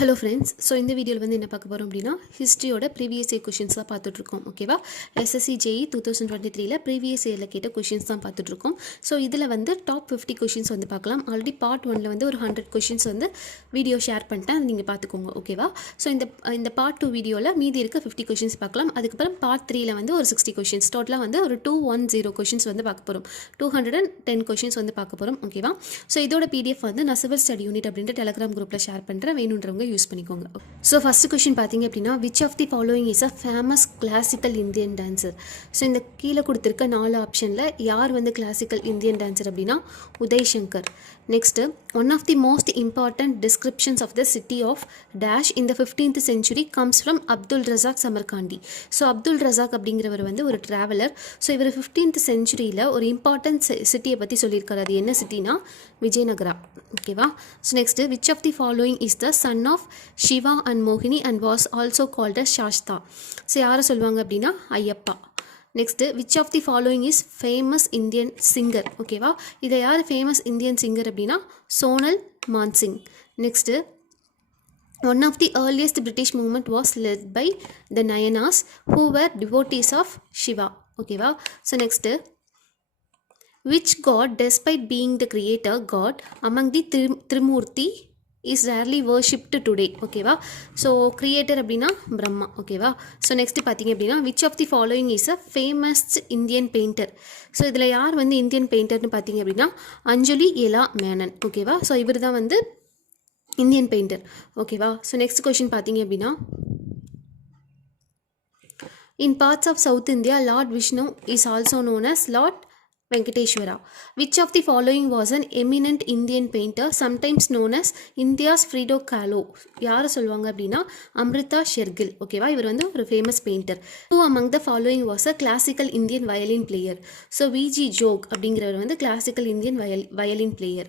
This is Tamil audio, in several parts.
Hello friends, so in the video வந்து என்ன பார்க்க போறோம் அப்படினா ஹிஸ்டரியோட previous year questions தான் பார்த்துட்டு இருக்கோம். ஓகேவா? SSC JE 2023 ல previous yearல கேட்ட questions தான் பார்த்துட்டு இருக்கோம். So இதுல வந்து top 50 questions வந்து பார்க்கலாம். ஆல்ரெடி part 1ல வந்து ஒரு 100 questions வந்து வீடியோ ஷேர் பண்ணிட்டேன். நீங்க பாத்துக்கோங்க. ஓகேவா? So இந்த part 2 வீடியோல மீதி இருக்க 50 questions பார்க்கலாம். அதுக்கு அப்புறம் part 3ல வந்து ஒரு 60 questions. டோட்டலா வந்து ஒரு 210 questions வந்து பார்க்க போறோம். 210 questions வந்து பார்க்க போறோம். ஓகேவா? So இதோட PDF வந்து நான் சிவில் ஸ்டடி யூனிட் அப்படின்ற Telegram குரூப்ல ஷேர் பண்றேன். வேணும்ன்றவங்க யூஸ் பண்ணிக்கோங்க. So first question பாத்தீங்க அப்படினா which of the following is a famous classical Indian dancer? So இந்த கீழ கொடுத்திருக்க நாலு ஆப்ஷன்ல யார் வந்து classical Indian dancer அப்படினா Uday Shankar. Next, one of the most important descriptions of the city of dash in the 15th century comes from Abdul Razak Samarkandi. So Abdul Razak அப்படிங்கிறவர் வந்து ஒரு traveler. So இவர் 15th centuryல ஒரு important city பத்தி சொல்லியிருக்காரு. அது என்ன சிட்டினா விஜயநகரா. ஓகேவா? So next, which of the following is the son of Shiva and Mohini and was also called as Shasta? So யாரை சொல்லுவாங்க அப்படின்னா Ayyappa. Next, which of the following is famous Indian singer? ஓகேவா? இது யார் famous Indian singer அப்படின்னா Sonal Mansingh. Next, one of the earliest British movement was led by the Nayanas who were devotees of Shiva. ஓகேவா? So next, which god, despite being the creator god among the Trimurti, is rarely worshipped today? ஓகேவா? ஸோ கிரியேட்டர் அப்படின்னா பிரம்மா. ஓகேவா? ஸோ நெக்ஸ்ட் பார்த்தீங்க அப்படின்னா which of the following is a famous Indian painter? So இதில் யார் வந்து இந்தியன் பெயிண்டர்னு பார்த்தீங்க அப்படின்னா அஞ்சலி எலா மேனன். ஓகேவா? ஸோ இவர் தான் வந்து இந்தியன் பெயிண்டர். ஓகேவா? ஸோ நெக்ஸ்ட் கொஸ்டின் பார்த்தீங்க அப்படின்னா in parts of South India, Lord Vishnu is also known as Lord Venkateshwara. Which of the following was an eminent Indian painter, sometimes known as India's Frida Kahlo? யாரை சொல்லுவாங்க அப்படின்னா அம்ரிதா ஷெர்கில். ஓகேவா? இவர் வந்து ஒரு famous painter. Who among the following was a classical Indian violin player? So Viji joke அப்படிங்கிறவர் வந்து classical Indian violin player.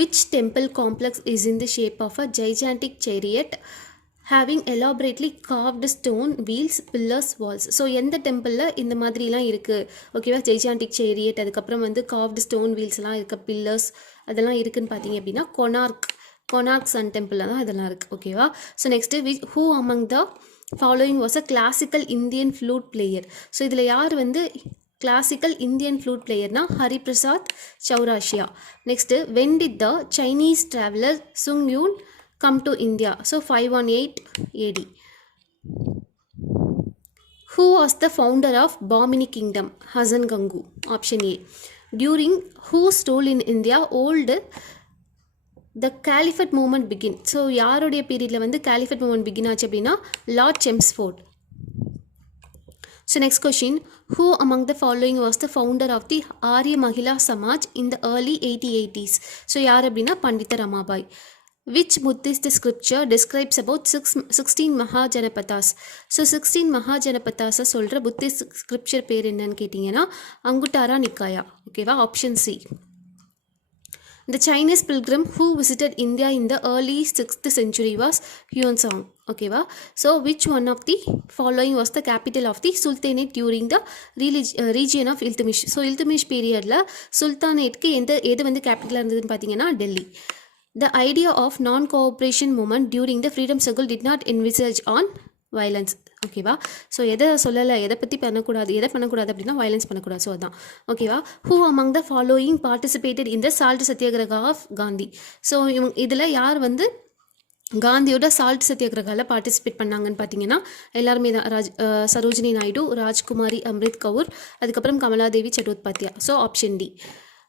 Which temple complex is in the shape of a gigantic chariot having elaborately carved stone wheels, pillars, walls? So எந்த டெம்பிளில் இந்த மாதிரிலாம் இருக்குது? ஓகேவா? ஜெய்சாண்டிக் சேரியட், அதுக்கப்புறம் வந்து carved stone wheelsலாம் இருக்க பில்லர்ஸ் அதெல்லாம் இருக்குதுன்னு பார்த்தீங்க அப்படின்னா கொனார்க் சன் டெம்பிளில் தான் இதெல்லாம் இருக்குது. ஓகேவா? ஸோ next who among the following was a classical Indian flute player? So இதில் யார் வந்து கிளாசிக்கல் இந்தியன் ஃப்ளூட் பிளேயர்னா Hariprasad Chaurasia. Next when did the Chinese traveler Sun Yun come to India? So 518 AD. Who was the founder of Bahmani kingdom? Hasan Gangu. Option A. During whose rule in India old the caliphate movement begin? So யாருடைய பீரியட்ல வந்து caliphate movement begin ஆச்சு அப்படின்னா Lord செம்ஸ்ஃபோர்ட். So next question, who among the following was the founder of the Arya Mahila Samaj in the early 1880s? So யார் அப்படின்னா பண்டித Ramabai. Which Buddhist scripture describes about 16 Mahajanapathas? So 16 Mahajanapathas சொல்கிற புத்திஸ்ட் ஸ்கிரிப்சர் பேர் என்னன்னு கேட்டிங்கன்னா அங்குட்டாரா நிக்காயா. ஓகேவா? Option C. The Chinese pilgrim who visited India in the early 6th century was Huansong. ஓகேவா? So which one of the following was the capital of the Sultanate during the region of Iltutmish? So Iltutmish பீரியடில் சுல்தானேட்க்கு எது வந்து கேபிட்டலாக இருந்ததுன்னு பார்த்தீங்கன்னா Delhi. The idea of non-cooperation movement during the freedom struggle did not envisage on violence. ஓகேவா? ஸோ எதை சொல்லலை, எதை பற்றி பண்ணக்கூடாது, எதை பண்ணக்கூடாது அப்படின்னா வயலன்ஸ் பண்ணக்கூடாது. ஸோ அதான். ஓகேவா? Who among the following participated in the salt satyagraha of Gandhi? So இதில் யார் வந்து காந்தியோட சால்ட் சத்தியாகிரகாவில் பார்ட்டிசிபேட் பண்ணாங்கன்னு பார்த்தீங்கன்னா எல்லாருமே தான் சரோஜினி நாயுடு, ராஜ்குமாரி அம்ரித் கவுர், அதுக்கப்புறம் Kamaladevi Chattopadhyay. So option D.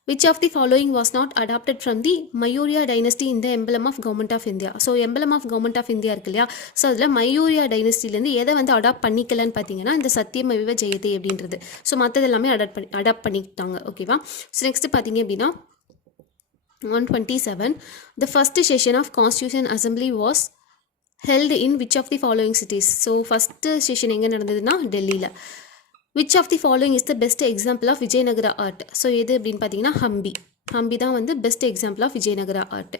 Which of the following was not adopted from the Maurya dynasty in the emblem of government of India? So emblem of government of India இருக்கு இல்லையா? ஸோ அதில் மயூரியா டைனஸ்டிலேருந்து எதை வந்து அடாப்ட் பண்ணிக்கலன்னு பார்த்தீங்கன்னா இந்த சத்தியமேவ ஜெயதே அப்படின்றது. ஸோ மற்றது எல்லாமே அடாப்ட் பண்ணிக்கிட்டாங்க. ஓகேவா? ஸோ நெக்ஸ்ட் பார்த்தீங்க அப்படின்னா 127, the first session of Constitution Assembly was held in which of the following cities? So first session எங்கே நடந்ததுன்னா டெல்லியில். Which of the following is the best example of Vijayanagara art? So எது அப்படின்னு பார்த்தீங்கன்னா ஹம்பி. Hampi தான் வந்து best example of Vijayanagara art.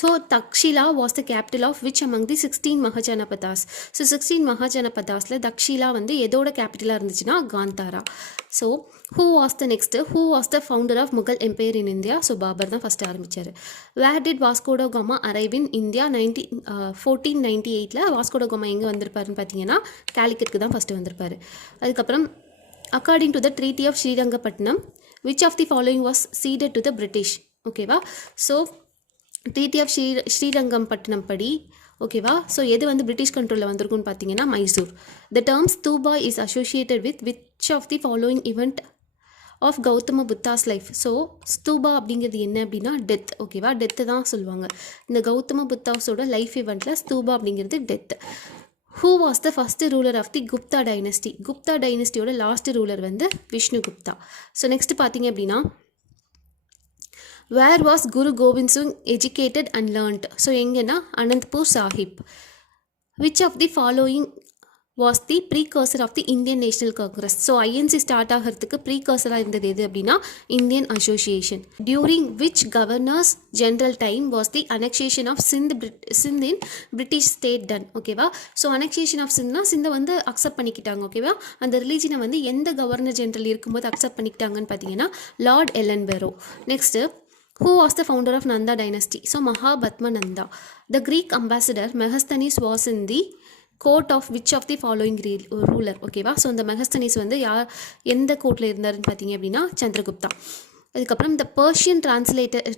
So Taxila was the capital of which among the 16 Mahajanapadas. So 16 மகாஜனபதாஸில் தக்ஷிலா வந்து எதோட கேபிட்டலாக இருந்துச்சுன்னா Gandhara. So who was the founder of Mughal empire in India. So Babur தான் ஃபஸ்ட்டு ஆரம்பித்தார். Where did Vasco da Gama arrive in India 1498. Vasco da Gama எங்கே வந்திருப்பாருன்னு பார்த்தீங்கன்னா காலிக்கட்டுக்கு தான் ஃபஸ்ட்டு வந்திருப்பார். அதுக்கப்புறம் according to the treaty of Srirangapatnam which of the following was ceded to the British. ஓகேவா. ஸோ ட்ரீட்டி ஆஃப் ஸ்ரீரங்கம்பட்டினம் படி ஓகேவா. ஸோ எது வந்து பிரிட்டிஷ் கண்ட்ரோலில் வந்திருக்குன்னு பார்த்தீங்கன்னா Mysore. The term stupa is associated with which of the following event of Gautama Buddha's life. So stupa அப்படிங்கிறது என்ன அப்படின்னா டெத். ஓகேவா, டெத்து தான் சொல்லுவாங்க. இந்த கௌதம புத்தாஸோட லைஃப் இவெண்ட்டில் ஸ்தூபா அப்படிங்கிறது death. Who was the first ruler of the Gupta dynasty. Gupta டைனஸ்டியோட லாஸ்ட் ரூலர் வந்து விஷ்ணு குப்தா. ஸோ நெக்ஸ்ட் பார்த்தீங்க அப்படின்னா where was Guru Gobind Singh educated and learnt. So எங்கன்னா Anandpur Sahib. Which of the following was the precursor of the Indian National Congress. So INC start ஆகிறதுக்கு ப்ரீகர்சராக இருந்தது எது அப்படின்னா Indian association. During which governors general time was the annexation of Sindh in British state done. ஓகேவா. ஸோ அனெக்ஷேஷன் ஆஃப் சிந்த்னா சிந்தை வந்து அக்செப்ட் பண்ணிக்கிட்டாங்க. ஓகேவா. அந்த ரிலீஜனை வந்து எந்த கவர்னர் ஜென்ரல் இருக்கும்போது அக்செப்ட் பண்ணிக்கிட்டாங்கன்னு பார்த்தீங்கன்னா lord Ellenborough. Next who was the founder of Nanda dynasty. So Mahabhatma Nanda. The Greek ambassador Megasthenes was in the court of which of the following ruler. ஓகேவா. ஸோ இந்த மெகஸ்தனிஸ் வந்து எந்த கோர்ட்டில் இருந்தாருன்னு பார்த்தீங்க அப்படின்னா சந்திரகுப்தா. அதுக்கப்புறம் the Persian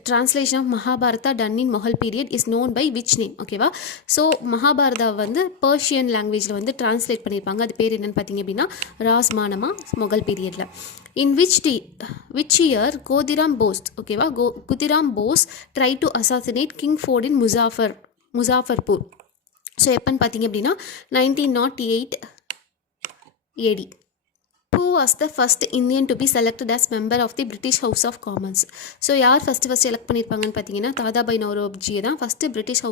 translation of Mahabharata done in Mughal period is known by which name. ஓகேவா. ஸோ மகாபாரதா வந்து பர்ஷியன் லாங்குவேஜில் வந்து டிரான்ஸ்லேட் பண்ணியிருப்பாங்க. அது பேர் என்னென்னு பார்த்தீங்க அப்படின்னா ராஸ்மானமா மொகல் பீரியடில். In which year Khudiram Bose. ஓகேவா. Khudiram Bose try to assassinate Kingsford in Muzaffarpur. So எப்போன்னு பார்த்தீங்க அப்படின்னா 1908 AD. Who was the first Indian to be selected as member of the British House of Commons. So யார் ஃபஸ்ட்டு செலக்ட் பண்ணியிருப்பாங்கன்னு பார்த்தீங்கன்னா தாதாபாய் நவ்ரோஜியை தான் ஃபஸ்ட்டு பிரிட்டிஷ்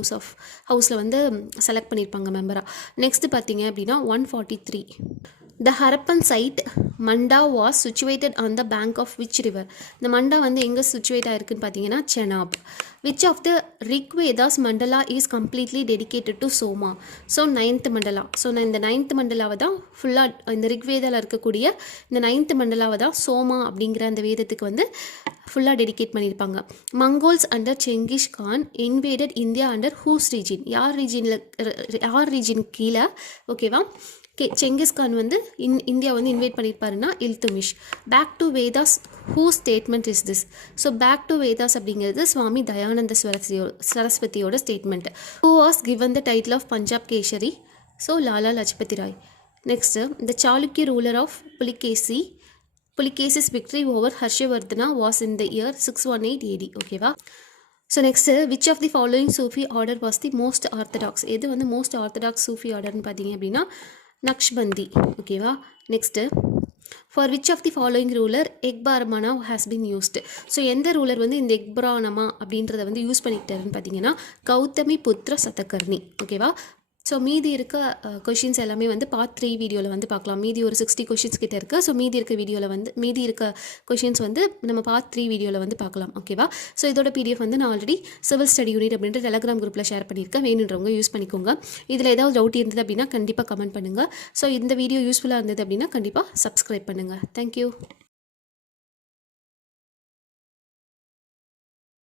ஹவுஸில் வந்து செலக்ட் பண்ணியிருப்பாங்க மெம்பராக. நெக்ஸ்ட் பார்த்தீங்க அப்படின்னா 143. The Harappan site Manda was situated on the bank of which river. இந்த மண்டா வந்து எங்கே சிச்சுவேட் ஆயிருக்குன்னு பார்த்தீங்கன்னா Chenab. Which of the Rigveda's mandala is completely dedicated to Soma. So 9th mandala. So நான் இந்த 9th மண்டலாவை தான் ஃபுல்லாக இந்த ரிக்வேதாவில் இருக்கக்கூடிய இந்த 9th மண்டலாவை தான் சோமா அப்படிங்கிற அந்த வேதத்துக்கு வந்து ஃபுல்லாக டெடிகேட் பண்ணியிருப்பாங்க. Mongols under Genghis Khan invaded India under whose reign. யார் ரீஜின் கீழே. ஓகேவா. செங்கிஸ்கான் வந்து இந்தியா வந்து இன்வைட் பண்ணியிருப்பாருன்னா Iltutmish. Back to Vedas who statement is this. So back to Vedas அப்படிங்கிறது சுவாமி தயானந்த சரஸ்வதியோட statement. Who was given the title of Punjab Kesari. So Lala Lajpat Rai. Next the Chalukya ruler of Pulakeshin's victory over Harshavardhana was in the year 618 AD. ஓகேவா. ஸோ next which of the following Sufi order was the most orthodox. எது வந்து மோஸ்ட் ஆர்த்தடாக்ஸ் சூஃபி ஆர்டர்னு பார்த்தீங்க அப்படின்னா நக்ஷ்பந்தி. ஓகேவா. Next for which of the following ruler Akbarnama has been used. So எந்த ரூலர் வந்து இந்த எக்பரானமா அப்படின்றத வந்து யூஸ் பண்ணிக்கிட்டாருன்னு பார்த்தீங்கன்னா கௌதமி புத்திர சதகர்ணி. ஓகேவா. ஸோ மீதி இருக்க கொஷின்ஸ் எல்லாமே வந்து பார்ட் 3 வீடியோவில் வந்து பார்க்கலாம். மீதி ஒரு 60 கொஷின்ஸ் கிட்ட இருக்குது. ஸோ மீதி இருக்க கொஷின்ஸ் வந்து நம்ம பார்ட் 3 வீடியோவில் வந்து பார்க்கலாம். ஓகேவா. ஸோ இதோட PDF வந்து நான் ஆல்ரெடி சிவில் ஸ்டடி யூனிட் அப்படின்ற டெலகிராம் குரூப்பில் ஷேர் பண்ணியிருக்கேன். வேணுன்றவங்க யூஸ் பண்ணிக்கோங்க. இதில் ஏதாவது டவுட் இருந்தது அப்படின்னா கண்டிப்பாக கமெண்ட் பண்ணுங்கள். ஸோ இந்த வீடியோ யூஸ்ஃபுல்லாக இருந்தது அப்படின்னா கண்டிப்பாக சப்ஸ்கிரைப் பண்ணுங்கள். தேங்க்யூ.